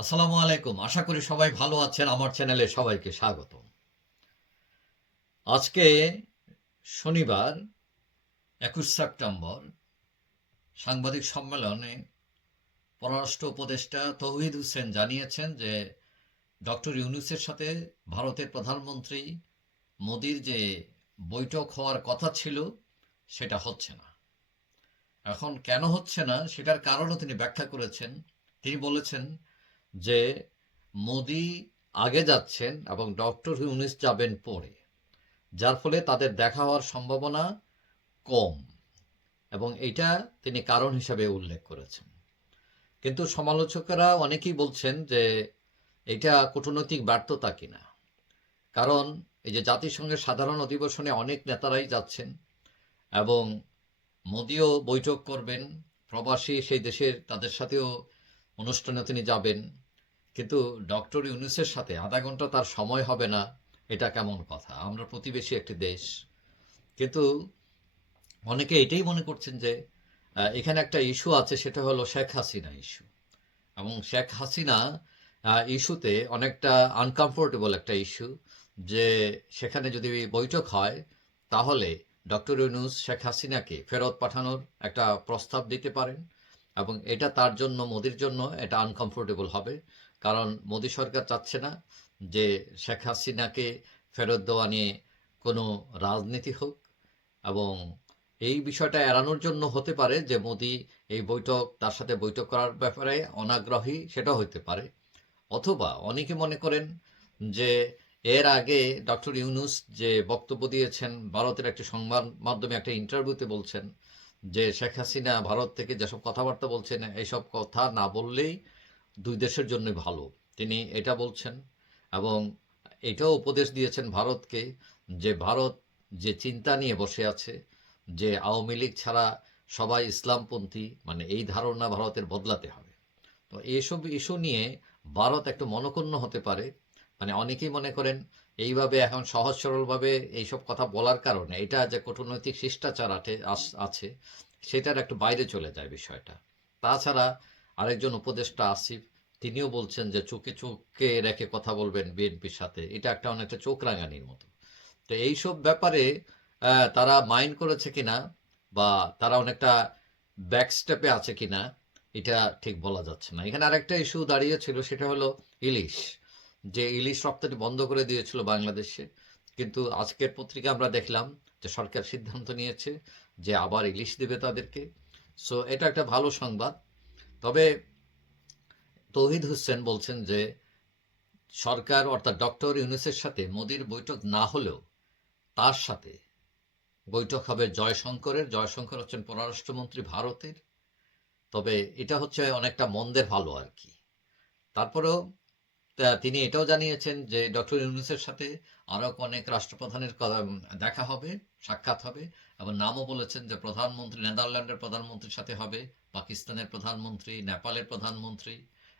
আসসালামু আলাইকুম। আশা করি সবাই ভালো আছেন। আমার চ্যানেলে সবাইকে স্বাগত আজকে শনিবার, একুশ সেপ্টেম্বর, সাংবাদিক সম্মেলনে পররাষ্ট্র উপদেষ্টা তৌহিদ হোসেন জানিয়েছেন যে ডক্টর ইউনুসের সাথে ভারতের প্রধানমন্ত্রী মোদির যে বৈঠক হওয়ার কথা ছিল, সেটা হচ্ছে না। এখন কেন হচ্ছে না, সেটার কারণও তিনি ব্যাখ্যা করেছেন। তিনি বলেছেন যে মোদি আগে যাচ্ছেন এবং ডক্টর ইউনিস যাবেন পরে, যার ফলে তাদের দেখা হওয়ার সম্ভাবনা কম এবং এটা তিনি কারণ হিসাবে উল্লেখ করেছেন। কিন্তু সমালোচকেরা অনেকেই বলছেন যে এটা কূটনৈতিক ব্যর্থতা কিনা। কারণ এই যে জাতিসংঘের সাধারণ অধিবেশনে অনেক নেতারাই যাচ্ছেন এবং মোদিও বৈঠক করবেন, প্রবাসী সেই দেশের তাদের সাথেও অনুষ্ঠানে তিনি যাবেন। কিন্তু ডক্টর ইউনুসের সাথে আধা ঘণ্টা তার সময় হবে না, এটা কেমন কথা? আমরা প্রতিবেশী একটি দেশ। কিন্তু অনেকে এটাই মনে করছেন যে এখানে একটা ইস্যু আছে, সেটা হলো শেখ হাসিনা ইস্যু। এবং শেখ হাসিনা ইস্যুতে অনেকটা আনকমফোর্টেবল একটা ইস্যু যে, সেখানে যদি বৈঠক হয়, তাহলে ডক্টর ইউনুস শেখ হাসিনাকে ফেরত পাঠানোর একটা প্রস্তাব দিতে পারেন এবং এটা তার জন্য, মোদির জন্য এটা আনকমফোর্টেবল হবে। কারণ মোদী সরকার চাচ্ছে না যে শেখ হাসিনাকে ফেরত দেওয়া নিয়ে কোনো রাজনীতি হোক এবং এই বিষয়টা এড়ানোর জন্য হতে পারে যে মোদী এই বৈঠক, তার সাথে বৈঠক করার ব্যাপারে অনাগ্রহী সেটাও হতে পারে। অথবা অনেকে মনে করেন যে এর আগে ডক্টর ইউনুস যে বক্তব্য দিয়েছেন, ভারতের একটি সংবাদ মাধ্যমে একটা ইন্টারভিউতে বলছেন যে শেখ হাসিনা ভারত থেকে যেসব কথাবার্তা বলছেন, এইসব কথা না বললেই দুই দেশের জন্যই ভালো। তিনি এটা বলছেন এবং এটাও উপদেশ দিয়েছেন ভারতকে যে ভারত যে চিন্তা নিয়ে বসে আছে, যে আওয়ামী লীগ ছাড়া সবাই ইসলামপন্থী মানে এই ধারণা ভারতের বদলাতে হবে। তো এইসব ইস্যু নিয়ে ভারত একটু মনক্ষুণ্ণ হতে পারে। মানে অনেকেই মনে করেন এইভাবে এখন সহজ সরলভাবে এইসব কথা বলার কারণে এটা যে কূটনৈতিক শিষ্টাচার আছে, সেটার একটু বাইরে চলে যায় বিষয়টা। তাছাড়া আরেকজন উপদেষ্টা আসিফ, তিনিও বলছেন যে চোখে চোখে রেখে কথা বলবেন বিএনপির সাথে। এটা একটা অনেকটা চোখ রাঙানির মতো। তো এইসব ব্যাপারে তারা মাইন্ড করেছে কিনা বা তারা অনেকটা ব্যাক স্টেপে আছে কিনা, এটা ঠিক বলা যাচ্ছে না। এখানে আরেকটা ইস্যু দাঁড়িয়েছিল সেটা হলো ইলিশ। যে ইলিশ রপ্তানি বন্ধ করে দিয়েছিল বাংলাদেশে, কিন্তু আজকের পত্রিকা আমরা দেখলাম যে সরকার সিদ্ধান্ত নিয়েছে যে আবার ইলিশ দেবে তাদেরকে। সো এটা একটা ভালো সংবাদ। তবে তৌহিদ হোসেন বলছেন যে সরকার অর্থাৎ ডক্টর ইউনুসের সাথে মোদির বৈঠক না হলেও তার সাথে বৈঠক হবে জয়শঙ্করের। জয়শঙ্কর হচ্ছেন পররাষ্ট্রমন্ত্রী ভারতের। তবে এটা হচ্ছে অনেকটা মন্দের ভালো আর কি। তারপরেও তিনি এটাও জানিয়েছেন যে ডক্টর ইউনুসের সাথে আরও অনেক রাষ্ট্রপ্রধানের দেখা হবে, সাক্ষাৎ হবে এবং নামও বলেছেন যে প্রধানমন্ত্রী, নেদারল্যান্ডের প্রধানমন্ত্রীর সাথে হবে, পাকিস্তানের প্রধানমন্ত্রী, নেপালের প্রধানমন্ত্রী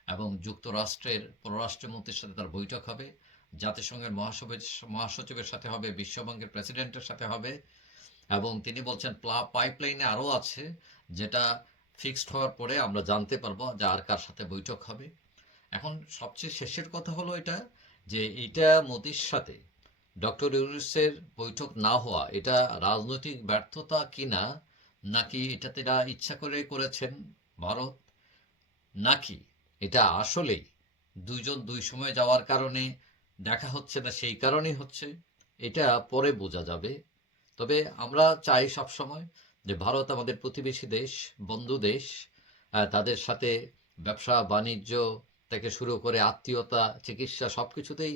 এবং যুক্তরাষ্ট্রের পররাষ্ট্রমন্ত্রীর সাথে তার বৈঠক হবে, জাতিসংঘের মহাসচিবের মহাসচিবের সাথে হবে বিশ্বব্যাংকের প্রেসিডেন্টের সাথে হবে এবং তিনি বলছেন পাইপলাইনে আরও আছে যেটা ফিক্সড হওয়ার পরে আমরা জানতে পারব যে আর কার সাথে বৈঠক হবে। এখন সবচেয়ে শেষের কথা হলো এটা, যে এটা মোদির সাথে, ডক্টর ইউনুসের বৈঠক না হওয়া, এটা রাজনৈতিক ব্যর্থতা কিনা, নাকি এটা তারা ইচ্ছা করে করেছেন ভারত, নাকি এটা আসলেই দুইজন দুই সময় যাওয়ার কারণে দেখা হচ্ছে না, সেই কারণেই হচ্ছে, এটা পরে বোঝা যাবে। তবে আমরা চাই সবসময় যে ভারত আমাদের প্রতিবেশী দেশ, বন্ধু দেশ তাদের সাথে ব্যবসা, বাণিজ্য থেকে শুরু করে আত্মীয়তা, চিকিৎসা সব কিছুতেই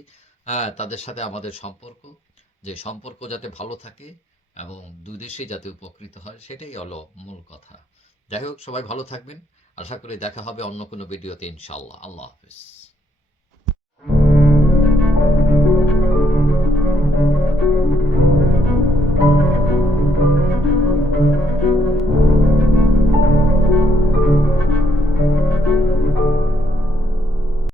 তাদের সাথে আমাদের সম্পর্ক। যে সম্পর্ক যাতে ভালো থাকে এবং দুই দেশে যাতে উপকৃত হয়, সেটাই হলো মূল কথা। যাই হোক, সবাই ভালো থাকবেন। আশা করি দেখা হবে অন্য কোনো ভিডিওতে ইনশাল্লাহ আল্লাহ হাফিজ।